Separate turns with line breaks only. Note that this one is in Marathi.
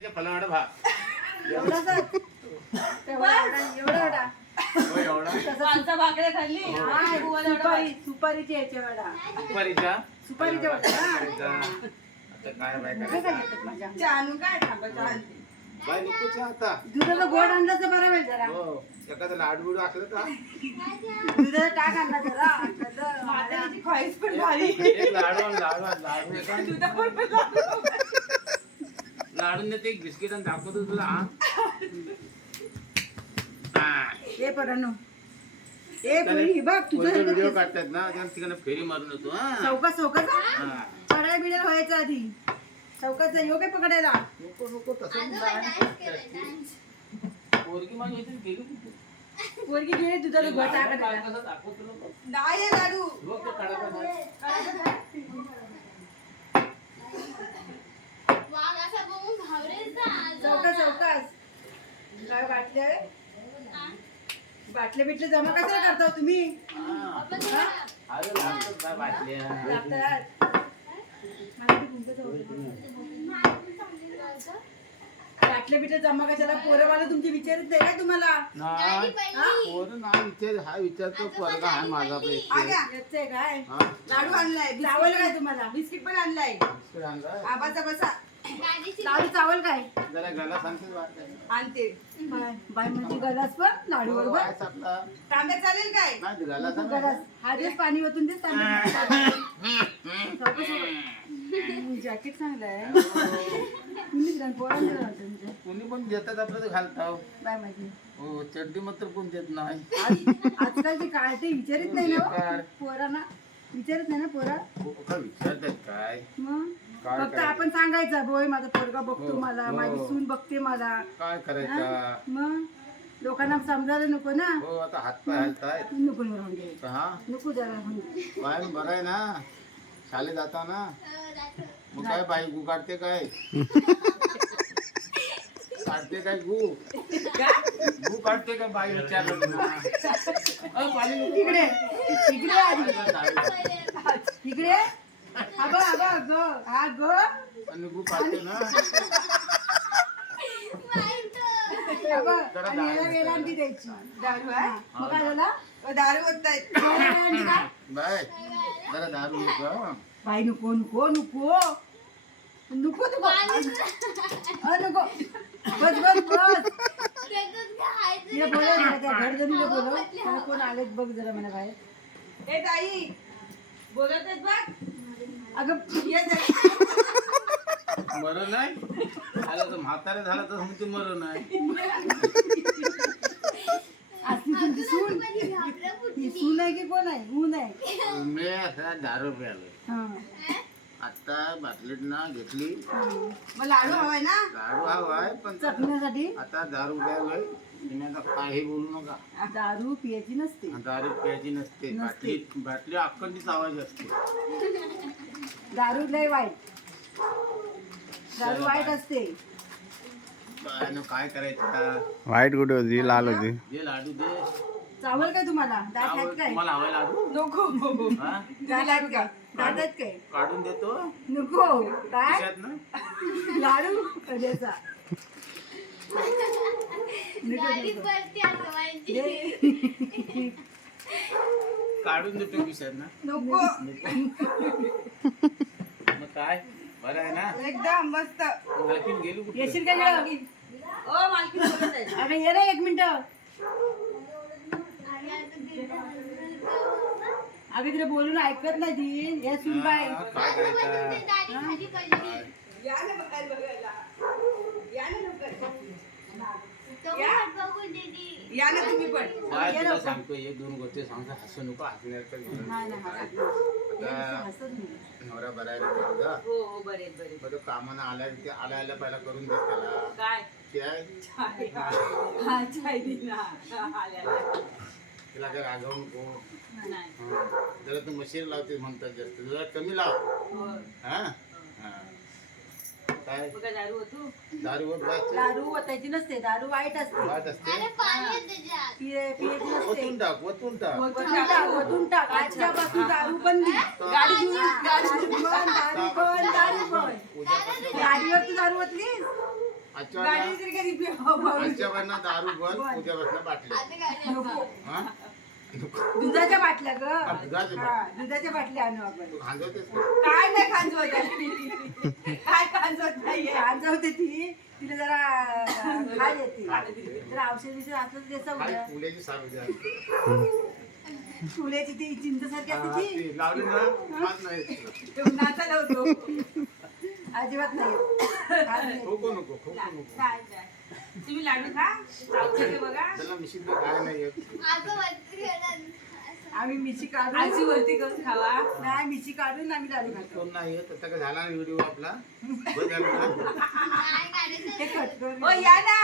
फलावडा
एवढा एवढा
खाल्ली
सुपारी सुपारीची वडा सुपारीच्या वडा
आता काय बाय करायचं
जानू काय थांबा
बाय नकोच आता
दुधाचा गोड आणला तर बरं होईल जरा
हो एखादा लाडू बिडू असलं का
दुधाचा टाक आणला जरा आणला
म्हातारीची पण भारी
एक लाडू आण, लाडू आण, लाडू लाडू नेते एक बिस्किट आणि दाखवतो तुला हा? हा.
ए परांनो ए पोरी ही बघ
व्हिडिओ काढतात ना त्या तिकडे फेरी मारून येतो हा
चौका चौका
हा.
चढाय बिडाय व्हायचं आधी चौकाचा योग आहे पकडायला
नको नको तसं पोरगी माझी होती गेली कुठे?
पोरगी
दाखवतो.
नाही आहे लाडू
बघ तो.
चौका चौकास काय बाटले बाटले बिटले जमा कशाला करता हो तुम्ही?
हा. अरे लागतात ना बाटल्या.
लागतात मला ती गुंतच आवडते. बाटले बिटले जमा कशाला? पोरं मला तुमचे विचारत नाही काय तुम्हाला?
नाही पोरं नाही विचार हा विचारतो पोरगा आहे माझा.
आग्या
काय?
हा.
लाडू आणलाय.
चावल काय तुम्हाला.
बिस्किट पण आणलाय.
बिस्किट आणलं?
आबाचा बसा.
लाडू चावल काय?
जरा गला सांगतेच वाटतं.
आणते.
बाय. बाय म्हणजे गलास पण लाडू
हो,
बरोबर?
आहेच आपला.
तांब्या चालेल काय?
नाही ते गला सांग.
गलास. हा दिवस पाणी ओतून देत जॅकेट चांगलं आहे. तुमचं.
कोणी पण देतात आपलं ते घालताव.
बाय माहिती
हो चड्डी मात्र कोण देत नाही.
आज आजकालचे काय ते विचारित नाही ना. हो. पोरांना. विचारत नाही ना पोरा?
हो, का विचारतात काय?
मग?
काय
फक्त? आपण सांगायचं बोय माझा पोरगा बघतो
हो,
मला
हो.
माझी सून बघते मला.
काय? करायचा?
मग? लोकांना समजायला नको ना.
हो आता हातपाय हलतायत.
नको राहून दे
हा?
नको जरा राहून दे.
बाय बरं आहे ना. शाळेत जाता ना मग काय बाई गु काढते काय? काढते काय गु? गु काढते काय बाई विचारलं ना.
तिकडे. तिकडे तिकडे? वेलांटी द्यायची
दारू आहे
मग काय झालं
बाय जरा दारू नको.
बाई नको नको नको नको अ, नको बस बस बस कोण आलेत बघ जरा म्हणा बाहेर
ए ताई बोलत आहेत बघ
अगं.
मरण नाही? आलं तर म्हातारे झालं तर म्हणते मरण नाही.
असली तुमची सून. ही सून आहे की कोण आहे? ऊन आहे.
मी असा दारू प्यालोय.
हा?
आता बाटलीत ना घेतली.
मग लाडू हवाय ना?
दारू हवाय पण
चकण्यासाठी
आता दारू तुम्ही आता काही बोलू नका.
दारू पियाची नसते.
दारू प्यायची नसते. बाटली बाटली अक्कलची चावायची असते.
दारू लय वाईट. दारू वाईट असते.
काय न काय करायचं आता?
व्हाईट कुठे होती? लाल होती.
दे लाडू दे.
चावल काय तुम्हाला? दात आहेत काय?
तुम्हाला हवाय लाडू?
नको.
हा?
दात आहेत काय? आहेत काय?
काढून देतो.
नको. काय? लाडू कशाचा नको, नको. दे.
काढून देतो खिशात ना.
नको.
मग काय? बरं आहे ना?
एकदम मस्त.
मालकीन गेली कुठे?
येशील का
बोलत आहे.
अगं ये रे एक मिनिट. अगं तिला बोलून ऐकत नाही ती हे सुन बाय
हा, काय करायचं
या ना ना ना तुम्ही पण
काय तुला सांगतो एक दोन गोष्टी सांगतो हसू नको हसण्याचं घेऊन.
नाही नाही हसत नाही.
आता
हसत नाही.
नवरा बरायला बघा
हो हो बरे बरे
कामानं आल्या ते पहिला करून दे त्याला
काय?
काय
हा? चाय। दिला आल्या
तिला काय रागवू नको
नाही
हं. जरा तू मशीन लावते म्हणतात जास्त. जरा कमी लाव.
हो.
हा. काय?
बघा दारू होतो?
दारू
ओतायची नसते दारू वाईट असते.
वाट असते?
पिये- पियाची नसते.
ओतून टाक ओतून टाक.
वतून टाक वतून टाक. आजच्यापासून दारू बंदी
गाडी घेऊन
दारू बंद दारू
उद्यापासून
गाडीवर तू दारू ओतलीस?
आजच्या
गाडी
वेळेला-
तरी कधी पिऊ.
आजच्या वेळेला दारू बंद. हा?
दुधाच्या बाटल्या ग.
हा, दुधाच्या
बाटल्या. आणू आपण? काय नाही खांजवत आहे. काय खांजवत नाहीये. खांजवते ती. तिला जरा खाय येते. तर औषध बिषध असलं तर उद्या.
फुल्याची
ती चिंचसारखी
हा,
असते ती
लावली ना खात नाही.
नाचा लावतो. अजिबात नाही.
खोको नको खोको नको
तुम्ही लाडू खा. चावते बघा.
त्याला मिशीत काय नाही.
आम्ही मिशी काढून आजी वरती करून खावा. नाही मिशी काढून आम्ही लाडू खातो.
कोण नाही येत. आता काय झाला व्हिडिओ आपला? बंद झाला ना
हे खटकन. ओ या ना.